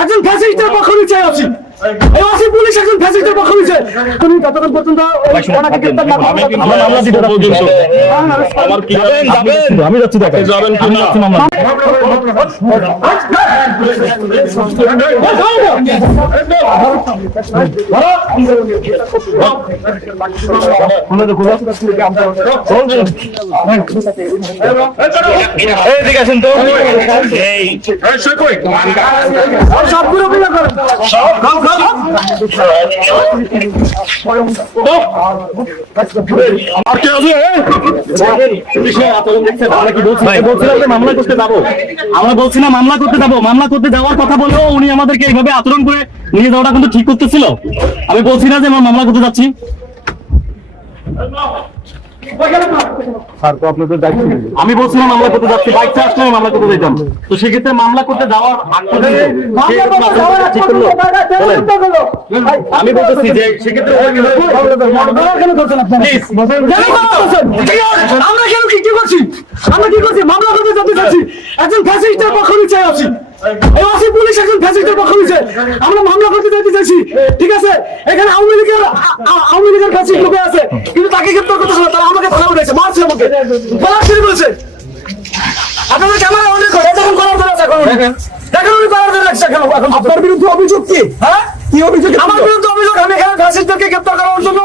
একজন ফ্যাসিস্টের পক্ষ নিচ্ছে আছি, এই ওসি পুলিশ একজন ফ্যাসিস্টের পক্ষ নিচ্ছে। তুমি কতক্ষণ পর্যন্ত ওনাকে গ্রেফতার না করলে মামলা দিতে আমার কি যাবেন? আমি যাচ্ছি, দেখেন যাবেন কি না। এদিকে আসেন তো। সবগুলো বিয়ে করেন, মামলা করতে যাবো, আমরা বলছি না মামলা করতে যাবো। মামলা করতে যাওয়ার কথা বলেও উনি আমাদেরকে এইভাবে আচরণ করে নিয়ে যাওয়াটা কিন্তু ঠিক করতেছিল। আমি বলছি না যে আমরা মামলা করতে যাচ্ছি। আমি বলছিলাম মামলা করতে যাচ্ছি, বাইকটা আসলে আমি মামলা করতে যেতাম। তো সেক্ষেত্রে মামলা করতে যাওয়ার আমি বলতেছি যে সেক্ষেত্রে আমরা কেন কি করছি? আমরা কি করছি? মামলা করতে যেতে চাচ্ছি, একজন ফ্যাসিস্টের পক্ষ নিচ্ছে আছি, এই ওসি পুলিশ একজন ফ্যাসিস্টের পক্ষ নিচ্ছে। আমরা মামলা করতে যেতে চাইছি, ঠিক আছে? এখানে আওয়ামী লীগের ফ্যাসিস্ট লোকে আছে, কিন্তু তাকে গ্রেফতার করতেছে না। তারা আমাকে ধরা উঠেছে, মারছে, আমাকে বলা শুরু করেছে। আপনাদের ক্যামেরা অনেক এখন করার দরকার আছে, এখন উনি করার দরকার আছে। এখন আপনার বিরুদ্ধে অভিযোগ কি? হ্যাঁ, কি অভিযোগ? আমার বিরুদ্ধে অভিযোগ আমি এখানে ফ্যাসিস্টদেরকে গ্রেফতার করার জন্য